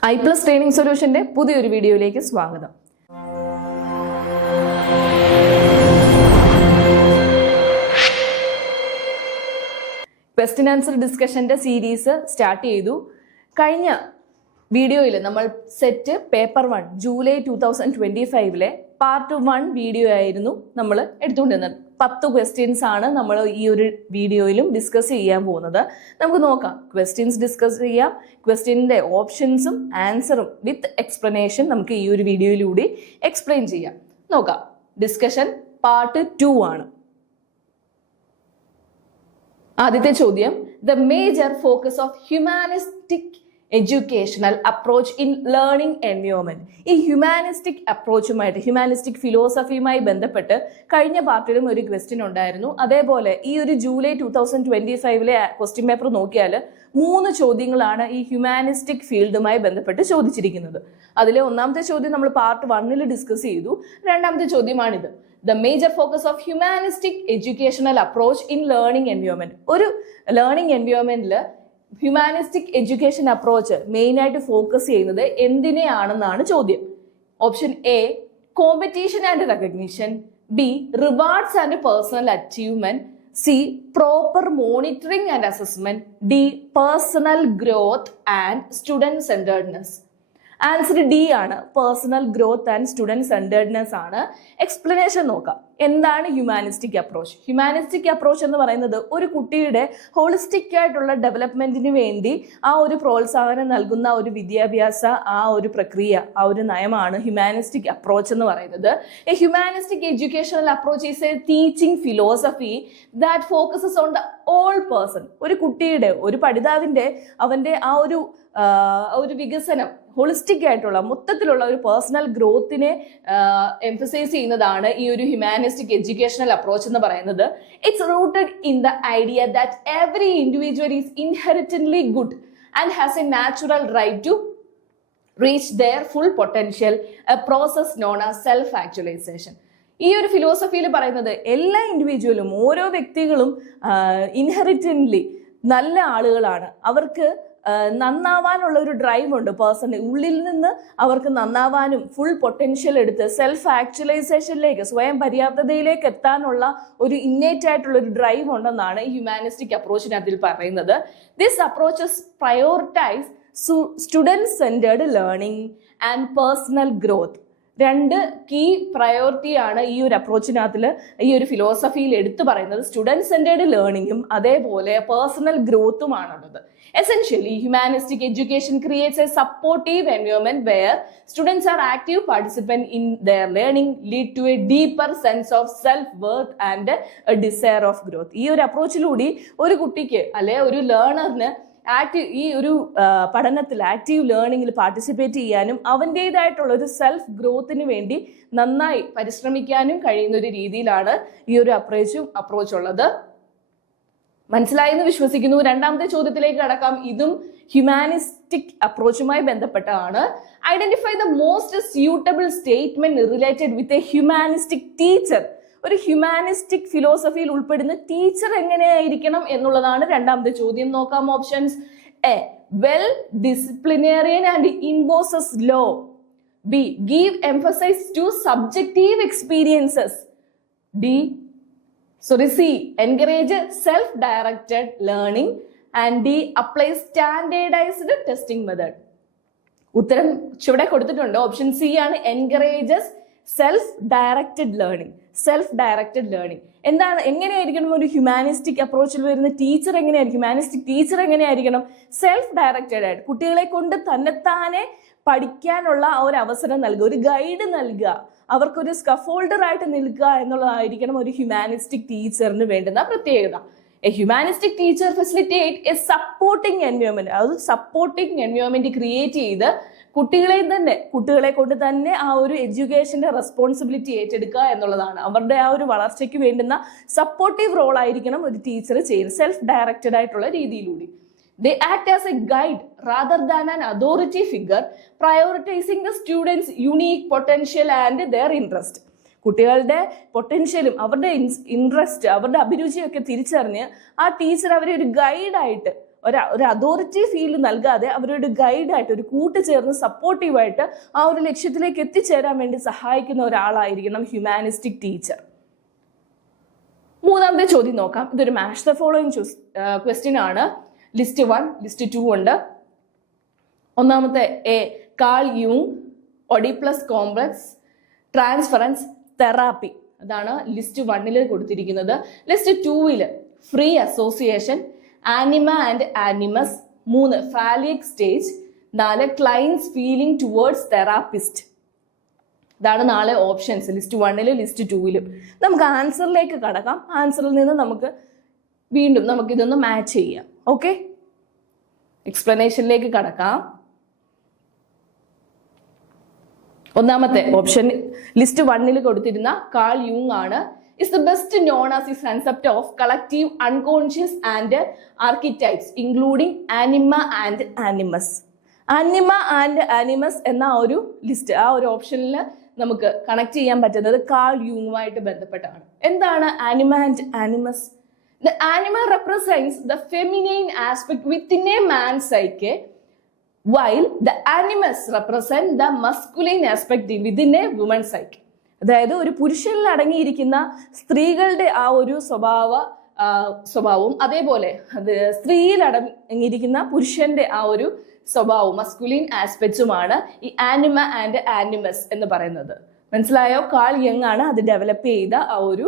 I+ training സൊല്യൂഷന്റെ പുതിയൊരു വീഡിയോയിലേക്ക് സ്വാഗതം. ക്വസ്റ്റ്യൻ ആൻസർ ഡിസ്കഷന്റെ സീരീസ് സ്റ്റാർട്ട് ചെയ്തു. കഴിഞ്ഞ വീഡിയോയിൽ നമ്മൾ set paper 1 July 2025 part 1 video ആയിരുന്നു നമ്മൾ എടുത്തുകൊണ്ടിരുന്നത്. 10 ക്വസ്റ്റ്യൻസ് ആണ് നമ്മൾ ഈ ഒരു വീഡിയോയിലും ഡിസ്കസ് ചെയ്യാൻ പോകുന്നത്. നമുക്ക് നോക്കാം, ക്വസ്റ്റ്യൻസ് ഡിസ്കസ് ചെയ്യാം. ക്വസ്റ്റ്യൻ്റെ ഓപ്ഷൻസും ആൻസറും വിത്ത് എക്സ്പ്ലനേഷൻ നമുക്ക് ഈ ഒരു വീഡിയോയിലൂടെ എക്സ്പ്ലെയിൻ ചെയ്യാം. നോക്കാം, ഡിസ്കഷൻ പാർട്ട് 2 ആണ്. ആദ്യത്തെ ചോദ്യം, the major focus of humanistic educational approach in learning environment. ഈ ഹ്യൂമാനിസ്റ്റിക് അപ്രോച്ചുമായിട്ട്, ഹ്യൂമാനിസ്റ്റിക് ഫിലോസഫിയുമായി ബന്ധപ്പെട്ട് കഴിഞ്ഞ പാർട്ടിലും ഒരു ക്വസ്റ്റ്യൻ ഉണ്ടായിരുന്നു. അതേപോലെ ഈ ഒരു ജൂലൈ 2025 ക്വസ്റ്റ്യൻ പേപ്പർ നോക്കിയാൽ 3 ചോദ്യങ്ങളാണ് ഈ ഹ്യൂമാനിസ്റ്റിക് ഫീൽഡുമായി ബന്ധപ്പെട്ട് ചോദിച്ചിരിക്കുന്നത്. അതിലെ ഒന്നാമത്തെ ചോദ്യം നമ്മൾ പാർട്ട് 1 ഡിസ്കസ് ചെയ്തു. രണ്ടാമത്തെ ചോദ്യമാണിത്, the major focus of humanistic educational approach in learning environment. ഒരു ലേണിംഗ് എൻവയോൺമെന്റിൽ ഹ്യൂമാനിസ്റ്റിക് എഡ്യൂക്കേഷൻ അപ്രോച്ച് മെയിൻ ആയിട്ട് ഫോക്കസ് ചെയ്യുന്നത് എന്തിനെയാണെന്നാണ് ചോദ്യം. Option A, competition and recognition. B, rewards and personal achievement. C, proper monitoring and assessment. D, personal growth and student centredness. Answer D ആണ്, personal growth and student centredness ആണ്. Explanation നോക്കാം. എന്താണ് humanistic approach? Humanistic approach എന്ന് പറയുന്നത് ഒരു കുട്ടിയുടെ holistic ആയിട്ടുള്ള ഡെവലപ്മെന്റിന് വേണ്ടി ആ ഒരു പ്രോത്സാഹനം നൽകുന്ന ഒരു വിദ്യാഭ്യാസ ആ ഒരു പ്രക്രിയ, ആ ഒരു നയമാണ് ഹ്യൂമാനിസ്റ്റിക് അപ്രോച്ച് എന്ന് പറയുന്നത്. A humanistic educational approach is A teaching philosophy that focuses on the all person. ഒരു കുട്ടിയുടെ, ഒരു പഠിതാവിന്റെ, അവന്റെ ആ ഒരു വികസനം, ഹോളിസ്റ്റിക് ആയിട്ടുള്ള മൊത്തത്തിലുള്ള ഒരു പേഴ്സണൽ ഗ്രോത്തിനെ എംഫസൈസ് ചെയ്യുന്നതാണ് ഈ ഒരു ഹ്യൂമാനിസ്റ്റിക് എഡ്യൂക്കേഷണൽ അപ്രോച്ച് എന്ന് പറയുന്നത്. It's rooted in the idea that every individual is inherently good and has a natural right to reach their full potential, a process known as self actualisation. ഈ ഒരു ഫിലോസഫിയിൽ പറയുന്നത് എല്ലാ ഇൻഡിവിജ്വലും, ഓരോ വ്യക്തികളും ഇൻഹെറിറ്റന്റ്ലി നല്ല ആളുകളാണ്. അവർക്ക് നന്നാവാനുള്ള ഒരു ഡ്രൈവ് ഉണ്ട് പേഴ്സണൽ ഉള്ളിൽ നിന്ന്. അവർക്ക് നന്നാവാനും ഫുൾ പൊട്ടൻഷ്യൽ എടുത്ത് സെൽഫ് ആക്ച്വലൈസേഷനിലേക്ക്, സ്വയം പര്യാപ്തതയിലേക്ക് എത്താനുള്ള ഒരു ഇന്നേറ്റ് ആയിട്ടുള്ള ഒരു ഡ്രൈവ് ഉണ്ടെന്നാണ് ഹ്യൂമാനിസ്റ്റിക് അപ്രോച്ചിനകത്തിൽ പറയുന്നത്. This approaches prioritise student centred learning and personal growth. 2 key പ്രയോറിറ്റിയാണ് ഈ ഒരു അപ്രോച്ചിനകത്തിൽ, ഈ ഒരു ഫിലോസഫിയിൽ എടുത്തു പറയുന്നത്. സ്റ്റുഡന്റ് സെന്റേർഡ് ലേണിംഗും അതേപോലെ personal ഗ്രോത്തുമാണുള്ളത്. Essentially, humanistic education creates a supportive environment where students are active participants in their learning, lead to a deeper sense of self-worth and a desire of growth. ഈ ഒരു അപ്രോച്ചിലൂടെ ഒരു കുട്ടിക്ക് അല്ലെ ഒരു ലേണറിന് ഈ ഒരു പഠനത്തിൽ, ആക്റ്റീവ് ലേണിംഗിൽ പാർട്ടിസിപ്പേറ്റ് ചെയ്യാനും അവൻ്റെതായിട്ടുള്ള ഒരു സെൽഫ് ഗ്രോത്തിന് വേണ്ടി നന്നായി പരിശ്രമിക്കാനും കഴിയുന്ന ഒരു രീതിയിലാണ് ഈ ഒരു അപ്രോച്ച് ഉള്ളത്. മനസ്സിലായെന്ന് വിശ്വസിക്കുന്നു. രണ്ടാമത്തെ ചോദ്യത്തിലേക്ക് കടക്കാം. ഇതും ഹ്യൂമാനിസ്റ്റിക് അപ്രോച്ചുമായി ബന്ധപ്പെട്ടതാണ്. Identify the most suitable statement related with a humanistic teacher. ഒരു ഹ്യൂമാനിസ്റ്റിക് ഫിലോസഫിയിൽ ഉൾപ്പെടുന്ന ടീച്ചർ എങ്ങനെയായിരിക്കണം എന്നുള്ളതാണ് രണ്ടാമത്തെ ചോദ്യം. നോക്കാം options. A, well disciplinarian and imposes law. B, give emphasize to subjective experiences. C, encourage self-directed learning. And D, apply standardized testing method. ഉത്തരം ചുവടെ കൊടുത്തിട്ടുണ്ട്. ഓപ്ഷൻ സി ആണ്, encourages self directed learning. Self directed learning എന്താണ്? എങ്ങനെയായിരിക്കണം ഒരു humanistic അപ്രോച്ചിൽ വരുന്ന teacher എങ്ങനെയായിരിക്കും? Humanistic teacher എങ്ങനെയായിരിക്കണം? സെൽഫ് ഡയറക്റ്റഡ് ആയിട്ട് കുട്ടികളെ കൊണ്ട് തന്നെത്താനെ പഠിക്കാനുള്ള ഒരു അവസരം നൽകുക, ഒരു ഗൈഡ് നൽകുക, അവർക്കൊരു സ്കഫോൾഡർ ആയിട്ട് നിൽക്കുക എന്നുള്ളതായിരിക്കണം ഒരു ഹ്യൂമാനിസ്റ്റിക് ടീച്ചറിന് വേണ്ടുന്ന പ്രത്യേകത. A humanistic teacher facilitate A supporting environment. അത് സപ്പോർട്ടിംഗ് എൻവയോൺമെന്റ് ക്രിയേറ്റ് ചെയ്ത് കുട്ടികളെ കൊണ്ട് തന്നെ ആ ഒരു എഡ്യൂക്കേഷന്റെ റെസ്പോൺസിബിലിറ്റി ഏറ്റെടുക്കുക എന്നുള്ളതാണ്. അവരുടെ ആ ഒരു വളർച്ചയ്ക്ക് വേണ്ടുന്ന സപ്പോർട്ടീവ് റോൾ ആയിരിക്കണം ഒരു ടീച്ചർ ചെയ്യുന്നത്, സെൽഫ് ഡയറക്റ്റഡ് ആയിട്ടുള്ള രീതിയിലൂടെ. They act as a guide rather than an authority figure, prioritizing the students' unique potential and their interest. കുട്ടികളുടെ പൊട്ടൻഷ്യലും അവരുടെ ഇൻട്രസ്റ്റ്, അവരുടെ അഭിരുചിയൊക്കെ തിരിച്ചറിഞ്ഞ് ആ ടീച്ചർ അവരെ ഒരു ഗൈഡായിട്ട്, ഒരു അതോറിറ്റി ഫീൽ നൽകാതെ അവരുടെ ഗൈഡായിട്ട് ഒരു കൂട്ടുചേർന്ന് സപ്പോർട്ടീവായിട്ട് ആ ഒരു ലക്ഷ്യത്തിലേക്ക് എത്തിച്ചേരാൻ വേണ്ടി സഹായിക്കുന്ന ഒരാളായിരിക്കണം ഹ്യൂമാനിസ്റ്റിക് ടീച്ചർ. മൂന്നാമത്തെ ചോദ്യം നോക്കാം. ഇതൊരു മാച്ച് ദ ഫോളോയിങ് ക്വസ്റ്റ്യൻ ആണ്. ലിസ്റ്റ് 1, ലിസ്റ്റ് 2 ഉണ്ട്. ഒന്നാമത്തെ എ, കാൾ യൂങ്, ഒഡിപ്ലസ് കോംപ്ലക്സ്, ട്രാൻസ്ഫറൻസ്, തെറാപ്പി. അതാണ് ലിസ്റ്റ് 1 കൊടുത്തിരിക്കുന്നത്. List 2 free association, anima and animus, 3 phallic stage, 4 clients' feeling towards therapist. ഇതാണ് 4 ഓപ്ഷൻസ് ലിസ്റ്റ് 1 ലിസ്റ്റ് 2. നമുക്ക് ആൻസറിലേക്ക് കടക്കാം. ആൻസറിൽ നിന്ന് നമുക്ക് വീണ്ടും നമുക്കിതൊന്ന് മാച്ച് ചെയ്യാം. ഓക്കെ, എക്സ്പ്ലനേഷനിലേക്ക് കടക്കാം. ഒന്നാമത്തെ ഓപ്ഷൻ ലിസ്റ്റ് 1 കൊടുത്തിരുന്ന കാൾ യൂങ് ആണ്. Is the best known as the concept of collective unconscious and archetypes including anima and animus. Anima and animus എന്ന ഒരു ലിസ്റ്റ്, ആ ഒരു ഓപ്ഷനിൽ നമുക്ക് കണക്ട് ചെയ്യാൻ പറ്റുന്നത് കാൾ യൂങ്ങുമായിട്ട് ബന്ധപ്പെട്ടാണ്. എന്താണ് anima and animus? The animal represents the feminine aspect within a man's psyche, while the animus represent the masculine aspect within a woman's psyche. അതായത് ഒരു പുരുഷനിൽ അടങ്ങിയിരിക്കുന്ന സ്ത്രീകളുടെ ആ ഒരു സ്വഭാവവും അതേപോലെ അത് സ്ത്രീയിൽ അടങ്ങിയിരിക്കുന്ന പുരുഷന്റെ ആ ഒരു സ്വഭാവവും മസ്കുലിൻ ആസ്പെക്റ്റുമാണ് ഈ ആനിമ ആൻഡ് ആനിമസ് എന്ന് പറയുന്നത്. മനസ്സിലായോ? കാൾ യങ് ആണ് അത് ഡെവലപ്പ് ചെയ്ത ആ ഒരു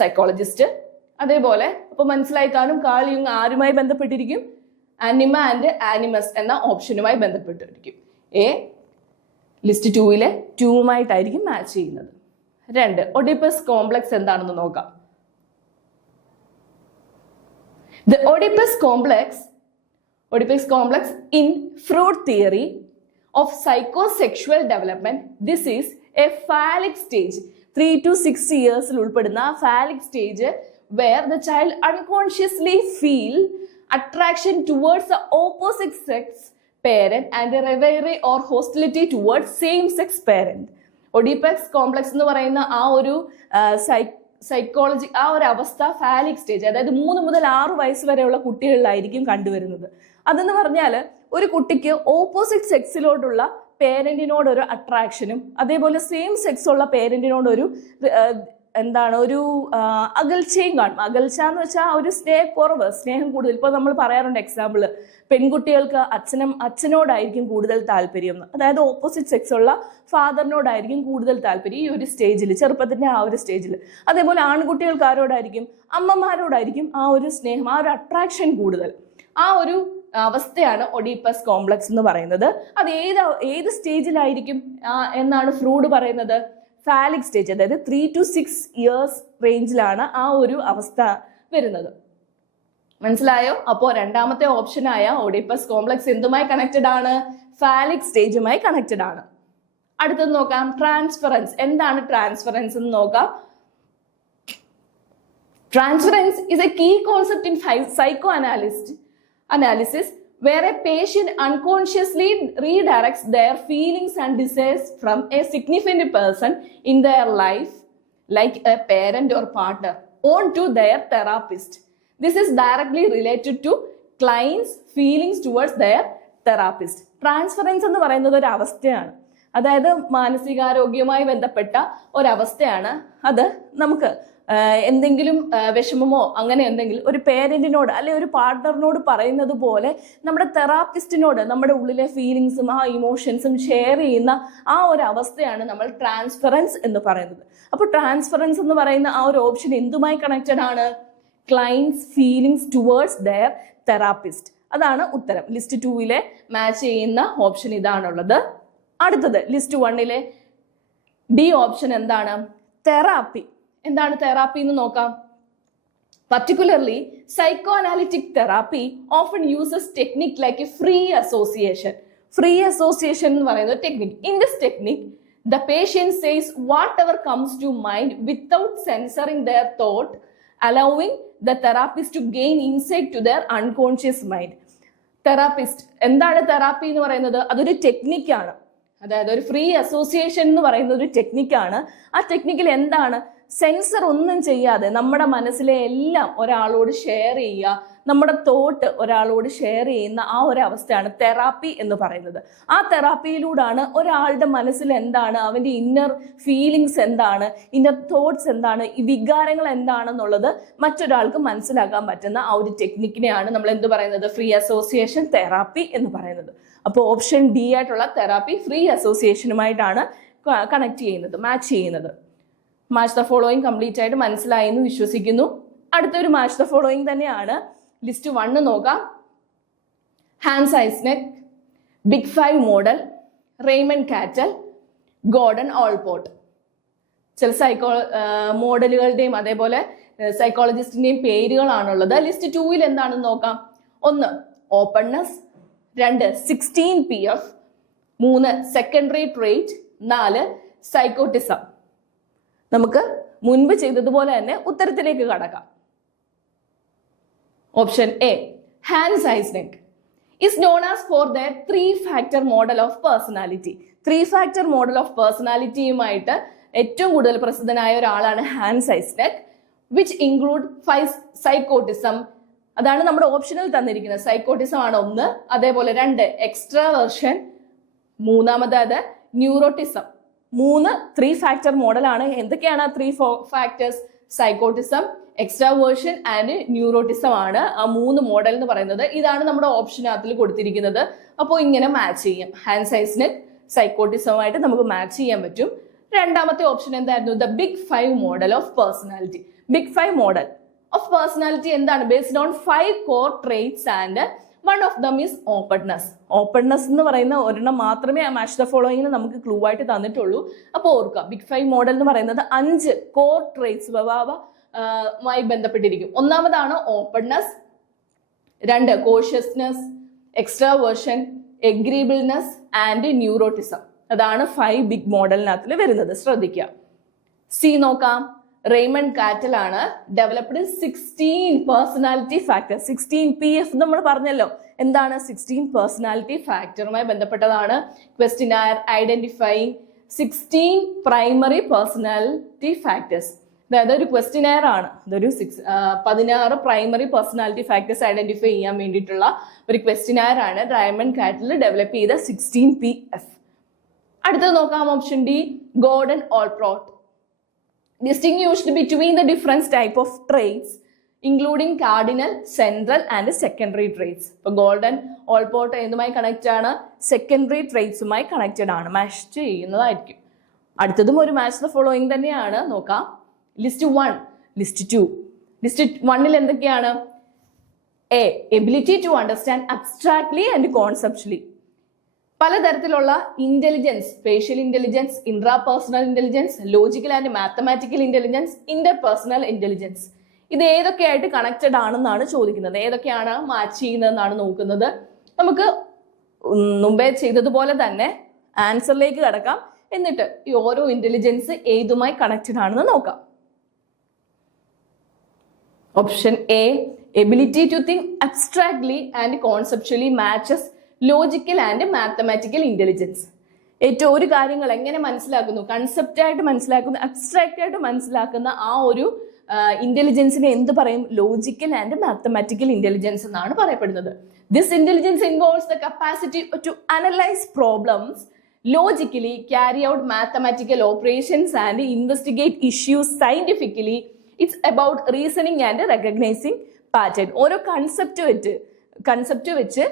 സൈക്കോളജിസ്റ്റ്. അതേപോലെ അപ്പൊ മനസ്സിലായി കാണും കാൾ യുങ് ആരുമായി ബന്ധപ്പെട്ടിരിക്കും? ആനിമ ആൻഡ് ആനിമസ് എന്ന ഓപ്ഷനുമായി ബന്ധപ്പെട്ടിരിക്കും. എ ലിസ്റ്റ് 2 2മായിട്ടായിരിക്കും മാച്ച് ചെയ്യുന്നത്. 2 ഒഡിപ്പസ് കോംപ്ലക്സ് എന്താണെന്ന് നോക്കാം. The Oedipus complex in Freud theory of psychosexual development, this is a phallic stage, 3 to 6 years ഉൾപ്പെടുന്ന phallic stage where the child unconsciously feel attraction towards the opposite sex parent and a reverie or hostility towards same sex parent. Oedipus complex എന്ന് പറയുന്ന ആ ഒരു psychology, ആ ഒരു അവസ്ഥ phallic stage, അതായത് 3 മുതൽ 6 വയസ്സ് വരെയുള്ള കുട്ടികളിലായിരിക്കും കണ്ടുവരുന്നത്. അതെന്ന് പറഞ്ഞാൽ ഒരു കുട്ടിക്ക് ഓപ്പോസിറ്റ് സെക്സിലോട്ടുള്ള പേരന്റിനോട് ഒരു അട്രാക്ഷനും അതേപോലെ സെയിം സെക്സ് ഉള്ള പേരന്റിനോടൊരു ഒരു അകൽച്ചയും കാണും. അകൽച്ച എന്ന് വെച്ചാൽ ഒരു സ്നേഹക്കുറവ്, സ്നേഹം കൂടുതൽ. ഇപ്പോൾ നമ്മൾ പറയാറുണ്ട് എക്സാമ്പിൾ, പെൺകുട്ടികൾക്ക് അച്ഛനോടായിരിക്കും കൂടുതൽ താല്പര്യം, അതായത് ഓപ്പോസിറ്റ് സെക്സ് ഉള്ള ഫാദറിനോടായിരിക്കും കൂടുതൽ താല്പര്യം ഈ ഒരു സ്റ്റേജിൽ, ചെറുപ്പത്തിന്റെ ആ ഒരു സ്റ്റേജിൽ. അതേപോലെ ആൺകുട്ടികൾക്ക് ആരോടായിരിക്കും? അമ്മമാരോടായിരിക്കും ആ ഒരു സ്നേഹം, ആ ഒരു അട്രാക്ഷൻ കൂടുതൽ. ആ ഒരു അവസ്ഥയാണ് ഒഡീപ്പസ് കോംപ്ലക്സ് എന്ന് പറയുന്നത്. അത് ഏത് സ്റ്റേജിലായിരിക്കും എന്നാണ് ഫ്രൂഡ് പറയുന്നത്? ഫാലിക് സ്റ്റേജ്, അതായത് 3 to 6 years റേഞ്ചിലാണ് ആ ഒരു അവസ്ഥ വരുന്നത്. മനസ്സിലായോ? അപ്പോൾ രണ്ടാമത്തെ ഓപ്ഷനായ ഒഡീപ്പസ് കോംപ്ലക്സ് എന്തുമായി കണക്റ്റഡ് ആണ്? ഫാലിക് സ്റ്റേജുമായി കണക്റ്റഡ് ആണ്. അടുത്തത് നോക്കാം, ട്രാൻസ്ഫറൻസ്. എന്താണ് ട്രാൻസ്ഫറൻസ് എന്ന് നോക്കാം. Transference is a key concept in psychoanalysis where a patient unconsciously redirects their feelings and desires from a significant person in their life, like a parent or partner, onto their therapist. This is directly related to clients' feelings towards their therapist. Transference എന്ന് പറയുന്നത് ഒരു അവസ്ഥയാണ്, അതായത് മാനസികാരോഗ്യവുമായി ബന്ധപ്പെട്ട ഒരവസ്ഥയാണ്. അത് നമുക്ക് എന്തെങ്കിലും വിഷമമോ അങ്ങനെ എന്തെങ്കിലും ഒരു പേരന്റിനോട് അല്ലെ ഒരു പാർട്ട്ണറിനോട് പറയുന്നത് പോലെ നമ്മുടെ തെറാപ്പിസ്റ്റിനോട് നമ്മുടെ ഉള്ളിലെ ഫീലിങ്സും ആ ഇമോഷൻസും ഷെയർ ചെയ്യുന്ന ആ ഒരു അവസ്ഥയാണ് നമ്മൾ ട്രാൻസ്ഫറൻസ് എന്ന് പറയുന്നത്. അപ്പോൾ ട്രാൻസ്ഫറൻസ് എന്ന് പറയുന്ന ആ ഒരു ഓപ്ഷൻ എന്തുമായി കണക്റ്റഡ് ആണ്? Clients feelings towards their therapist. അതാണ് ഉത്തരം. ലിസ്റ്റ് 2 മാച്ച് ചെയ്യുന്ന ഓപ്ഷൻ ഇതാണുള്ളത്. അടുത്തത് ലിസ്റ്റ് 1 ഡി ഓപ്ഷൻ എന്താണ്? തെറാപ്പി. എന്താണ് തെറാപ്പി എന്ന് നോക്കാം. Particularly, psychoanalytic therapy often uses technique like a free association. Free association എന്ന് പറയുന്ന technique. In this technique, the patient says whatever comes to mind without censoring their thought, allowing the therapist to gain insight to their unconscious mind. Therapist എന്താണ് therapy എന്ന് പറയുന്നത്? അതൊരു ടെക്നിക്കാണ്. അതായത് ഒരു free association എന്ന് പറയുന്ന ഒരു ടെക്നിക്കാണ്. ആ ടെക്നിക്കിൽ എന്താണ്? സെൻസർ ഒന്നും ചെയ്യാതെ നമ്മുടെ മനസ്സിലെ എല്ലാം ഒരാളോട് ഷെയർ ചെയ്യുക, നമ്മുടെ തോട്ട് ഒരാളോട് ഷെയർ ചെയ്യുന്ന ആ ഒരു അവസ്ഥയാണ് തെറാപ്പി എന്ന് പറയുന്നത്. ആ തെറാപ്പിയിലൂടെയാണ് ഒരാളുടെ മനസ്സിൽ എന്താണ്, അവന്റെ ഇന്നർ ഫീലിങ്സ് എന്താണ്, ഇന്നർ തോട്ട്സ് എന്താണ്, ഈ വികാരങ്ങൾ എന്താണെന്നുള്ളത് മറ്റൊരാൾക്ക് മനസ്സിലാക്കാൻ പറ്റുന്ന ആ ഒരു ടെക്നിക്കിനെയാണ് നമ്മൾ എന്ത് പറയുന്നത്, ഫ്രീ അസോസിയേഷൻ തെറാപ്പി എന്ന് പറയുന്നത്. അപ്പോൾ ഓപ്ഷൻ ഡി ആയിട്ടുള്ള തെറാപ്പി ഫ്രീ അസോസിയേഷനുമായിട്ടാണ് കണക്ട് ചെയ്യുന്നത്, മാച്ച് ചെയ്യുന്നത്. മാച്ച് ദ ഫോളോയിങ് കംപ്ലീറ്റ് ആയിട്ട് മനസ്സിലായി എന്ന് വിശ്വസിക്കുന്നു. അടുത്തൊരു മാച്ച് ദ ഫോളോയിങ് തന്നെയാണ്. ലിസ്റ്റ് 1 നോക്കാം. Hans Eysenck, big 5 model, Raymond Cattell, Gordon Allport. ചില മോഡലുകളുടെയും അതേപോലെ സൈക്കോളജിസ്റ്റിന്റെയും പേരുകളാണുള്ളത്. ലിസ്റ്റ് 2 എന്താണെന്ന് നോക്കാം. 1 openness, 2 16 PF, 3 secondary trait, 4 psychoticism. നമുക്ക് മുൻപ് ചെയ്തതുപോലെ തന്നെ ഉത്തരത്തിലേക്ക് കടക്കാം. Option A, Hans Eysenck is known as for their 3-factor model of personality. 3-factor model of personalityയുമായിട്ട് ഏറ്റവും കൂടുതൽ പ്രസിദ്ധനായ ഒരാളാണ് ഹാൻസ് ഐസ്നെക്. Which include 5 psychoticism. അതാണ് നമ്മുടെ ഓപ്ഷനിൽ തന്നിരിക്കുന്നത്. സൈക്കോട്ടിസം ആണ് 1, അതേപോലെ 2 എക്സ്ട്രാവേർഷൻ, 3 ന്യൂറോട്ടിസം. 3-factor മോഡലാണ്. എന്തൊക്കെയാണ് 3 factors? Psychoticism, extraversion and neuroticism ആണ് ആ 3 മോഡൽ എന്ന് പറയുന്നത്. ഇതാണ് നമ്മുടെ ഓപ്ഷനകത്തിൽ കൊടുത്തിരിക്കുന്നത്. അപ്പോൾ ഇങ്ങനെ മാച്ച് ചെയ്യും. ഹാൻസ് ഐസ്നെക് സൈക്കോട്ടിസമായിട്ട് നമുക്ക് മാച്ച് ചെയ്യാൻ പറ്റും. രണ്ടാമത്തെ ഓപ്ഷൻ എന്തായിരുന്നു? The big 5 model of personality. Big 5 model of personality എന്താണ്? Based on 5 core traits and one of them is openness. Openness എന്ന് പറയുന്ന ഒരെണ്ണം മാത്രമേ ആ മാച്ച് ദ ഫോളോയിങ്ങിന് നമുക്ക് ക്ലൂ ആയിട്ട് തന്നിട്ടുള്ളൂ. അപ്പോൾ ഓർക്കുക, ബിഗ് 5 മോഡൽ എന്ന് പറയുന്നത് 5 കോർ ട്രേറ്റ്സ് മായി ബന്ധപ്പെട്ടിരിക്കും. ഒന്നാമതാണ് ഓപ്പൺനെസ്, 2 കോഷ്യസ്നെസ്, എക്സ്ട്രാവേർഷൻ, എഗ്രീബിൾനെസ് ആൻഡ് ന്യൂറോട്ടിസം. അതാണ് 5 ബിഗ് മോഡലിനകത്തിൽ വരുന്നത്. ശ്രദ്ധിക്കുക. സി നോക്കാം. റെയ്മണ്ട് കാറ്റൽ ആണ്. Developed 16 personality factor. 16 PF നമ്മൾ പറഞ്ഞല്ലോ. എന്താണ് 16 പേഴ്സണാലിറ്റി ഫാക്ടറുമായി ബന്ധപ്പെട്ടതാണ്. ക്വസ്റ്റിനയർ ഐഡന്റിഫൈങ് 16 പ്രൈമറി പേഴ്സണാലിറ്റി ഫാക്ടേഴ്സ്. അതായത് ഒരു ക്വസ്റ്റിനയർ ആണ്. അതൊരു 16 പ്രൈമറി പേഴ്സണാലിറ്റി ഫാക്ടേഴ്സ് ഐഡന്റിഫൈ ചെയ്യാൻ വേണ്ടിയിട്ടുള്ള ഒരു ക്വസ്റ്റിനയർ ആണ് റെയ്മണ്ട് കാറ്റൽ ഡെവലപ്പ് ചെയ്ത 16 PF. അടുത്തത് നോക്കാം. Option D, Gordon Allport. Distinguished between the different type of traits including cardinal, central and secondary traits. ഇപ്പോൾ ഗോൾഡൻ ഓൾപോർട്ട് എന്തുമായി കണക്ട് ആണ്? സെക്കൻഡറി ട്രേറ്റ്സുമായി കണക്റ്റഡ് ആണ്. മാച്ച് ചെയ്യുന്നതായിരിക്കും. അടുത്തതും ഒരു മാച്ച് ദ ഫോളോയിങ് തന്നെയാണ്. നോക്കാം. List 1, list 2. ലിസ്റ്റ് 1 എന്തൊക്കെയാണ്? A, ability to understand abstractly and conceptually. പലതരത്തിലുള്ള intelligence, spatial intelligence, intrapersonal intelligence, logical and mathematical intelligence, interpersonal intelligence. ഇത് ഏതൊക്കെയായിട്ട് കണക്റ്റഡ് ആണെന്നാണ് ചോദിക്കുന്നത്. ഏതൊക്കെയാണ് മാച്ച് ചെയ്യുന്നതെന്നാണ് നോക്കുന്നത്. നമുക്ക് മുമ്പേ ചെയ്തതുപോലെ തന്നെ ആൻസറിലേക്ക് കടക്കാം. എന്നിട്ട് ഈ ഓരോ ഇന്റലിജൻസ് ഏതുമായി കണക്റ്റഡ് ആണെന്ന് നോക്കാം. Option A, ability to think abstractly and conceptually matches logical and mathematical intelligence. ഏറ്റവും ഒരു കാര്യങ്ങൾ എങ്ങനെ മനസ്സിലാക്കുന്നു, കൺസെപ്റ്റ് ആയിട്ട് മനസ്സിലാക്കുന്നു, അബ്സ്ട്രാക്റ്റ് ആയിട്ട് മനസ്സിലാക്കുന്ന ആ ഒരു ഇന്റലിജൻസിനെ എന്ത് പറയും? ലോജിക്കൽ ആൻഡ് മാത്തമാറ്റിക്കൽ ഇന്റലിജൻസ് എന്നാണ് പറയപ്പെടുന്നത്. This intelligence involves the capacity to analyse problems logically, carry out mathematical operations and investigate issues scientifically. It's about reasoning and recognising pattern. ഓരോ കൺസെപ്റ്റ് വെച്ച്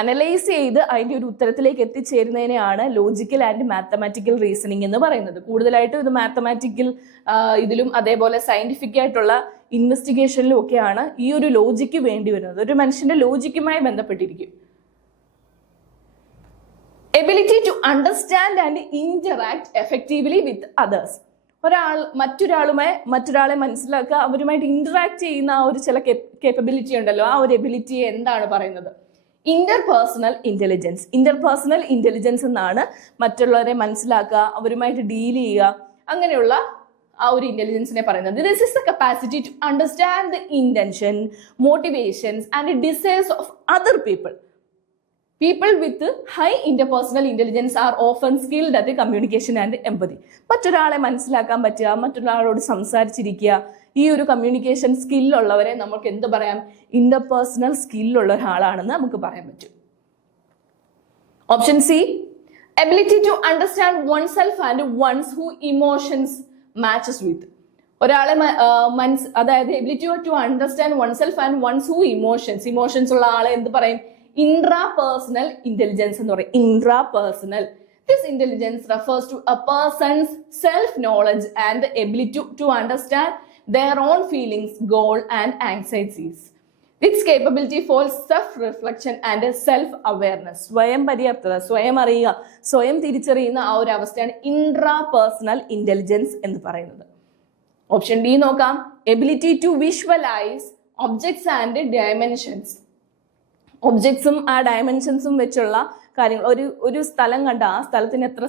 അനലൈസ് ചെയ്ത് അതിന്റെ ഒരു ഉത്തരത്തിലേക്ക് എത്തിച്ചേരുന്നതിനെയാണ് ലോജിക്കൽ ആൻഡ് മാത്തമാറ്റിക്കൽ റീസണിങ് എന്ന് പറയുന്നത്. കൂടുതലായിട്ടും ഇത് മാത്തമാറ്റിക്കൽ ഇതിലും അതേപോലെ സയന്റിഫിക് ആയിട്ടുള്ള ഇൻവെസ്റ്റിഗേഷനിലും ഒക്കെയാണ് ഈ ഒരു ലോജിക്ക് വേണ്ടി വരുന്നത്. ഒരു മനുഷ്യന്റെ ലോജിക്കുമായി ബന്ധപ്പെട്ടിരിക്കും. Ability to understand and interact effectively with others. മറ്റൊരാളെ മനസ്സിലാക്കുക, അവരുമായിട്ട് ഇന്ററാക്ട് ചെയ്യുന്ന ആ ഒരു ചില കേപ്പബിലിറ്റി ഉണ്ടല്ലോ, ആ ഒരു എബിലിറ്റിയെ എന്താണ് പറയുന്നത്? Interpersonal intelligence. ഇന്റർപേഴ്സണൽ ഇന്റലിജൻസ് എന്നാണ് മറ്റുള്ളവരെ മനസ്സിലാക്കുക, അവരുമായിട്ട് ഡീൽ ചെയ്യുക, അങ്ങനെയുള്ള ആ ഒരു ഇന്റലിജൻസിനെ പറയുന്നത്. This is the capacity to understand the intention, motivations and desires of other people. People with high interpersonal intelligence are often skilled at communication and empathy. മറ്റൊരാളെ മനസ്സിലാക്കാൻ പറ്റുക, മറ്റൊരാളോട് സംസാരിച്ചിരിക്കുക, ഈ ഒരു കമ്മ്യൂണിക്കേഷൻ സ്കില്ലുള്ളവരെ നമുക്ക് എന്ത് പറയാം? ഇന്റർപേഴ്സണൽ സ്കില്ലുള്ള ഒരാളാണെന്ന് നമുക്ക് പറയാൻ പറ്റും. Option C, ability to understand oneself and one's who emotions matches with. ഒരാളെ അതായത് ability to understand oneself and one's who emotions ഉള്ള ആളെ എന്ത് പറയും? Intrapersonal intelligence എന്ന് പറയും. Intrapersonal. This intelligence refers to a person's self-knowledge and the ability to understand their own feelings, goals, and anxieties. Its capability for self-reflection and self-awareness. സ്വയം പര്യാപ്തത, സ്വയം അറിയുക, സ്വയം തിരിച്ചറിയുന്ന ആ ഒരു അവസ്ഥയാണ് ഇൻട്രാപേഴ്സണൽ ഇന്റലിജൻസ് എന്ന് പറയുന്നത്. ഓപ്ഷൻ ഡി നോക്കാം. Ability to visualise objects and dimensions. ഒബ്ജക്ട്സും ആ ഡയമെൻഷൻസും വെച്ചുള്ള കാര്യങ്ങൾ, ഒരു സ്ഥലം കണ്ട ആ സ്ഥലത്തിന് എത്ര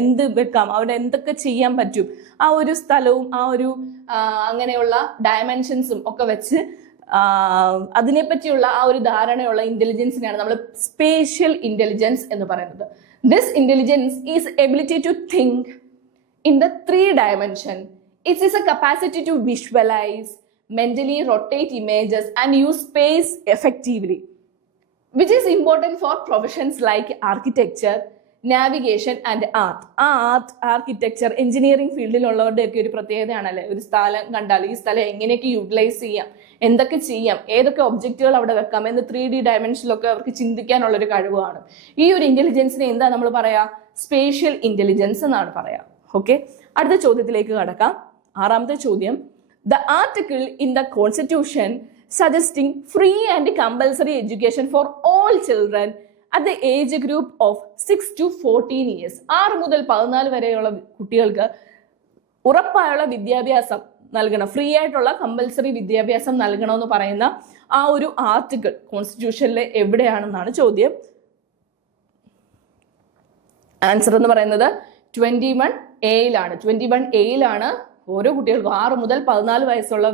എന്ത് വെക്കാം, അവിടെ എന്തൊക്കെ ചെയ്യാൻ പറ്റും, ആ ഒരു സ്ഥലവും ആ ഒരു അങ്ങനെയുള്ള ഡയമെൻഷൻസും ഒക്കെ വെച്ച് അതിനെപ്പറ്റിയുള്ള ആ ഒരു ധാരണയുള്ള ഇന്റലിജൻസിനെയാണ് നമ്മൾ സ്പേഷ്യൽ ഇന്റലിജൻസ് എന്ന് പറയുന്നത്. This intelligence is ability to think in the 3 dimension. It is a capacity to visualize, mentally rotate images and use space effectively, which is important for professions like architecture, navigation and art. Art, architecture, engineering ഫീൽഡിലുള്ളവരുടെ ഒക്കെ ഒരു പ്രത്യേകതയാണല്ലേ, ഒരു സ്ഥലം കണ്ടാൽ ഈ സ്ഥലം എങ്ങനെയൊക്കെ utilise ചെയ്യാം, എന്തൊക്കെ ചെയ്യാം, ഏതൊക്കെ ഒബ്ജക്റ്റുകൾ അവിടെ വെക്കാം എന്ന് 3D ഡയമെൻഷനിലൊക്കെ അവർക്ക് ചിന്തിക്കാനുള്ളൊരു കഴിവാണ്. ഈ ഒരു ഇന്റലിജൻസിനെ എന്താ നമ്മൾ പറയാ? സ്പേഷ്യൽ ഇന്റലിജൻസ് എന്നാണ് പറയാ. ഓക്കെ, അടുത്ത ചോദ്യത്തിലേക്ക് കടക്കാം. 6ാമത്തെ ചോദ്യം. The article in the constitution suggesting free and compulsory education for all children at the age group of 6 to 14 years. 6 മുതൽ 14 വരെയുള്ള കുട്ടികൾക്ക് ഉറപ്പായുള്ള വിദ്യാഭ്യാസം നൽകണം, ഫ്രീ ആയിട്ടുള്ള കമ്പൽസറി വിദ്യാഭ്യാസം നൽകണമെന്ന് പറയുന്ന ആ ഒരു ആർട്ടിക്കിൾ കോൺസ്റ്റിറ്റ്യൂഷനിൽ എവിടെയാണെന്നാണ് ചോദ്യം. ആൻസർ എന്ന് പറയുന്നത് 21A-യിലാണ്. 21A-യിലാണ് ഓരോ കുട്ടികൾക്കും 6 മുതൽ 14 വയസ്സുള്ള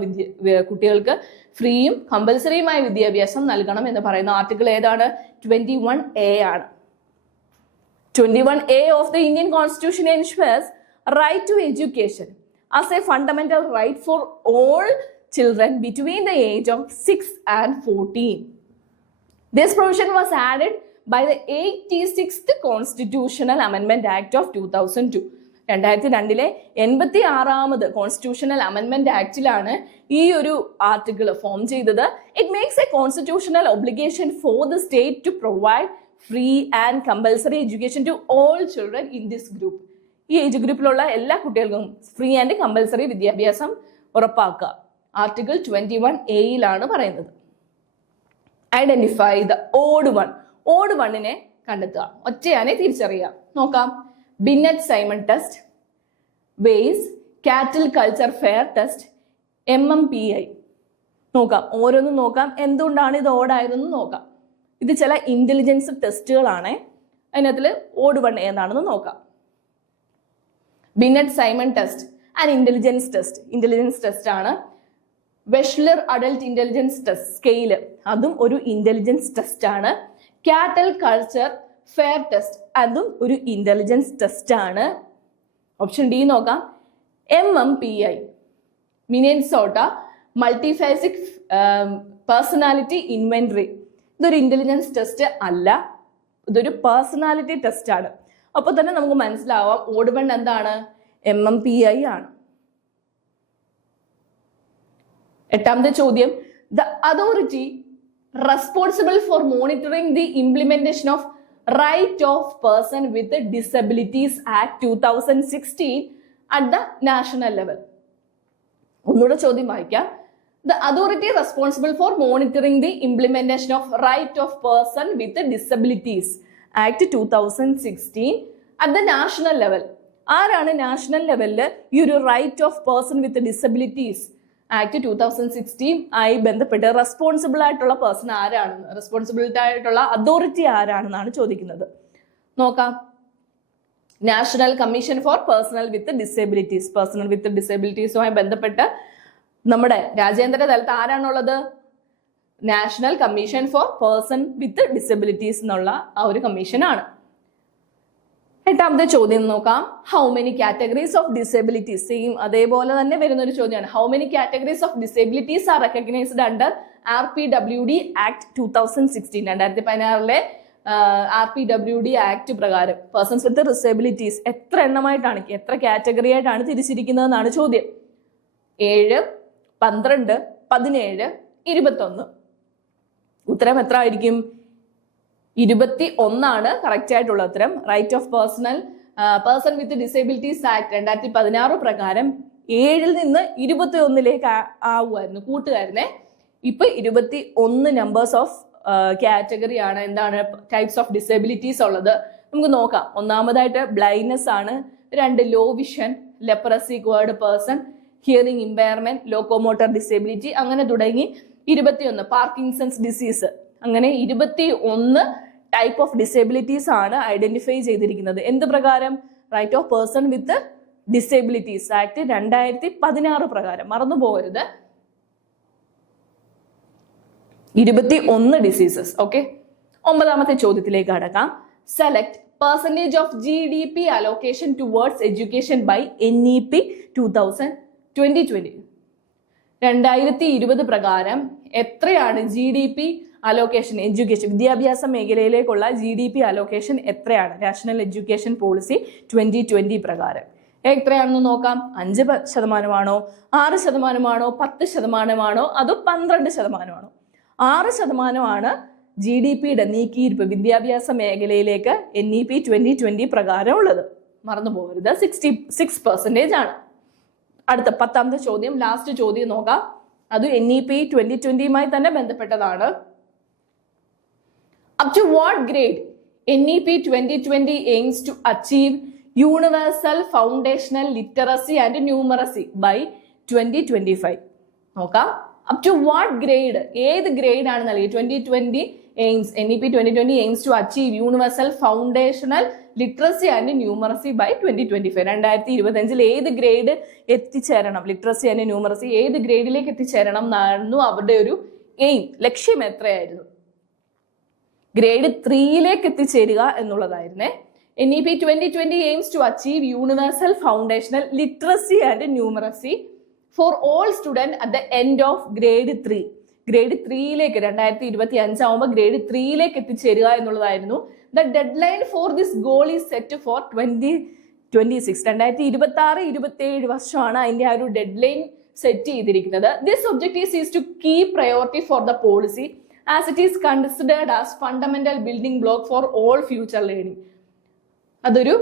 കുട്ടികൾക്ക് ഫ്രീയും കമ്പൽസറിയുമായ വിദ്യാഭ്യാസം നൽകണം എന്ന് പറയുന്ന ആർട്ടിക്കിൾ ഏതാണ്? 21A ആണ്. 21A of the Indian Constitution ensures right to education as a fundamental right for all children between the age of 6 and 14. This provision was added by the 86th Constitutional Amendment Act of 2002. 2002 86ാമത് constitutional അമെൻമെന്റ് ആക്ടിലാണ് ഈ ഒരു article form ചെയ്തത്. It makes a constitutional obligation for the state to provide free and compulsory education to all children in this group. ഈ age ഗ്രൂപ്പിലുള്ള എല്ലാ കുട്ടികൾക്കും ഫ്രീ ആൻഡ് കമ്പൽസറി വിദ്യാഭ്യാസം ഉറപ്പാക്കുക. ആർട്ടിക്കിൾ 21A-യിലാണ് പറയുന്നത്. Identify the odd one. Odd വണ്ണിനെ കണ്ടെത്തുക, ഒറ്റയാനെ തിരിച്ചറിയുക. നോക്കാം. ബിന്നറ്റ്-സൈമൺ ടെസ്റ്റ്, വെയ്സ്, Cattell culture fair test, MMPI. നോക്കാം, ഓരോന്നും നോക്കാം. എന്തുകൊണ്ടാണ് ഇത് ഓടായതെന്ന് നോക്കാം. ഇത് ചില ഇന്റലിജൻസ് ടെസ്റ്റുകളാണ്. അതിനകത്തിൽ ഓഡ് വൺ ഏതാണെന്ന് നോക്കാം. Binet Simon test and intelligence test. Intelligence test ആണ്. Wechsler adult intelligence test scale, അതും ഒരു ഇന്റലിജൻസ് ടെസ്റ്റ് ആണ്. കാറ്റൽ കൾച്ചർ ഫെയർ ടെസ്റ്റ്, അതും ഒരു ഇന്റലിജൻസ് ടെസ്റ്റ് ആണ്. ഓപ്ഷൻ ഡി നോക്കാം. MMPI, Minnesota multiphasic personality inventory. ഇതൊരു ഇന്റലിജൻസ് ടെസ്റ്റ് അല്ല, ഇതൊരു പേഴ്സണാലിറ്റി ടെസ്റ്റ് ആണ്. അപ്പൊ തന്നെ നമുക്ക് മനസ്സിലാവാം ഓഡ് വൺ എന്താണ്? MMPI ആണ്. 8ാമത്തെ ചോദ്യം. The authority responsible for monitoring the implementation of Right of Person with Disabilities Act 2016 at the national level. ഒന്നുകൂടെ ചോദ്യം വായിക്കാം. The authority responsible for monitoring the implementation of Right of Person with Disabilities Act 2016 at the national level. ആരാണ് national ലെവലിൽ ഈ ഒരു right of person with disabilities act 2016 ആയി ബന്ധപ്പെട്ട് responsible ആയിട്ടുള്ള പേഴ്സൺ ആരാണെന്ന്, റെസ്പോൺസിബിലിറ്റി ആയിട്ടുള്ള അതോറിറ്റി ആരാണെന്നാണ് ചോദിക്കുന്നത്. നോക്കാം. National commission for personal with disabilities. Personal with ഡിസേബിലിറ്റീസുമായി ബന്ധപ്പെട്ട് നമ്മുടെ രാജ്യാന്തര തലത്തിൽ ആരാണുള്ളത്? National commission for person with disabilities എന്നുള്ള ആ ഒരു കമ്മീഷനാണ്. എട്ടാമത്തെ ചോദ്യം നോക്കാം. How many categories of disabilities, same അതേപോലെ തന്നെ വരുന്ന ഒരു ചോദ്യമാണ്. How many categories of disabilities are recognised under RPWD act 2016. 2016 RPWD act പ്രകാരം പേഴ്സൺസ് വിത്ത് ഡിസബിലിറ്റീസ് എത്ര എണ്ണമായിട്ടാണ്, എത്ര കാറ്റഗറി ആയിട്ടാണ് തിരിച്ചിരിക്കുന്നതെന്നാണ് ചോദ്യം. 7, 12, 17, 21. ഉത്തരം എത്ര ആയിരിക്കും? 21 കറക്റ്റ് ആയിട്ടുള്ള ഉത്തരം. Right of person with disabilities act 2016 പ്രകാരം 7 നിന്ന് 21 ആവുമായിരുന്നു, കൂട്ടുകാരനെ. ഇപ്പൊ 21 നമ്പേഴ്സ് ഓഫ് കാറ്റഗറി ആണ്, എന്താണ്, ടൈപ്സ് ഓഫ് ഡിസേബിലിറ്റീസ് ഉള്ളത്. നമുക്ക് നോക്കാം. ഒന്നാമതായിട്ട് ബ്ലൈൻഡ്നെസ് ആണ്. 2 low vision, leprosy, cured person, hearing impairment, locomotor disability, അങ്ങനെ തുടങ്ങി 21. പാർക്കിൻസൺസ് ഡിസീസ്, അങ്ങനെ 21 ടൈപ്പ് ഓഫ് ഡിസേബിലിറ്റീസ് ആണ് ഐഡന്റിഫൈ ചെയ്തിരിക്കുന്നത്. എന്ത് പ്രകാരം? Right of person with disabilities act 2016 പ്രകാരം. മറന്നു പോകരുത്, 21 ഡിസീസസ്. ഓക്കെ, 9ാമത്തെ ചോദ്യത്തിലേക്ക് കടക്കാം. Select percentage of GDP allocation towards education by NEP 2020. 2020 പ്രകാരം എത്രയാണ് GDP അലോക്കേഷൻ, എഡ്യൂക്കേഷൻ വിദ്യാഭ്യാസ മേഖലയിലേക്കുള്ള GDP അലോക്കേഷൻ എത്രയാണ്? നാഷണൽ എഡ്യൂക്കേഷൻ പോളിസി 2020 പ്രകാരം എത്രയാണെന്ന് നോക്കാം. 5%, 6%, 10%, അതോ 12%? 6% GDPയുടെ നീക്കിയിരിപ്പ് വിദ്യാഭ്യാസ മേഖലയിലേക്ക് NEP 2020 പ്രകാരം ഉള്ളത്. മറന്നു പോകരുത്, 66% ആണ്. അടുത്ത 10ാമത്തെ ചോദ്യം, ലാസ്റ്റ് ചോദ്യം നോക്കാം. അത് NEP 2020യുമായി തന്നെ ബന്ധപ്പെട്ടതാണ്. Up to what grade NEP 2020 aims to achieve universal foundational literacy and numeracy by 2025? നോക്കാം. അപ് ടു വാട്ട് ഗ്രേഡ്, ഏത് ഗ്രേഡ് ആണ് നൽകി? 2020 AIIMS, NEP 2020 aims to achieve universal foundational literacy and numeracy by 2025. 2025 ഏത് grade എത്തിച്ചേരണം, literacy and numeracy ഏത് ഗ്രേഡിലേക്ക് എത്തിച്ചേരണം എന്നായിരുന്നു അവരുടെ ഒരു aim, ലക്ഷ്യം എത്രയായിരുന്നു? ഗ്രേഡ് 3യിലേക്ക് എത്തിച്ചേരുക എന്നുള്ളതായിരുന്നേ. NEP 2020 aims to achieve universal foundational literacy and numeracy for all students at the end of grade 3. Grade 3യിലേക്ക് 2025 ആവുമ്പോൾ ഗ്രേഡ് 3യിലേക്ക് എത്തിച്ചേരുക എന്നുള്ളതായിരുന്നു. The deadline for this goal is set for 2026. 2026-27 വർഷമാണ് അതിന്റെ ആ ഒരു ഡെഡ് ലൈൻ സെറ്റ് ചെയ്തിരിക്കുന്നത്. This objective is to keep priority for the policy as it is considered as fundamental building block for all future learning. അതൊരു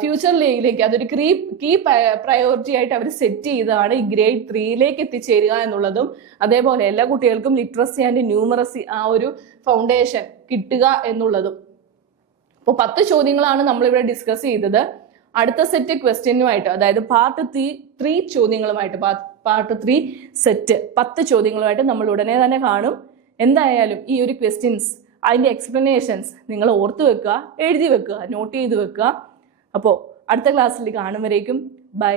future ലേയിലേക്ക് അതൊരു key priority ആയിട്ട് അവർ set ചെയ്തതാണ് ഈ ഗ്രേഡ് 3യിലേക്ക് എത്തിച്ചേരുക എന്നുള്ളതും. അതേപോലെ എല്ലാ കുട്ടികൾക്കും ലിറ്ററസി ആൻഡ് ന്യൂമറസി ആ ഒരു ഫൗണ്ടേഷൻ കിട്ടുക എന്നുള്ളതും. അപ്പോൾ 10 ചോദ്യങ്ങളാണ് നമ്മളിവിടെ ഡിസ്കസ് ചെയ്തത്. അടുത്ത സെറ്റ് ക്വസ്റ്റ്യനുമായിട്ട്, അതായത് പാർട്ട് 3 ചോദ്യങ്ങളുമായിട്ട്, പാർട്ട് 3 സെറ്റ് 10 ചോദ്യങ്ങളുമായിട്ട് നമ്മൾ ഉടനെ തന്നെ കാണും. എന്തായാലും ഈ ഒരു ക്വസ്റ്റ്യൻസ്, അതിന്റെ എക്സ്പ്ലനേഷൻസ് നിങ്ങൾ ഓർത്ത് വെക്കുക, എഴുതി വെക്കുക, നോട്ട് ചെയ്ത് വെക്കുക. അപ്പോൾ അടുത്ത ക്ലാസ്സിൽ കാണും വരേക്കും ബൈ.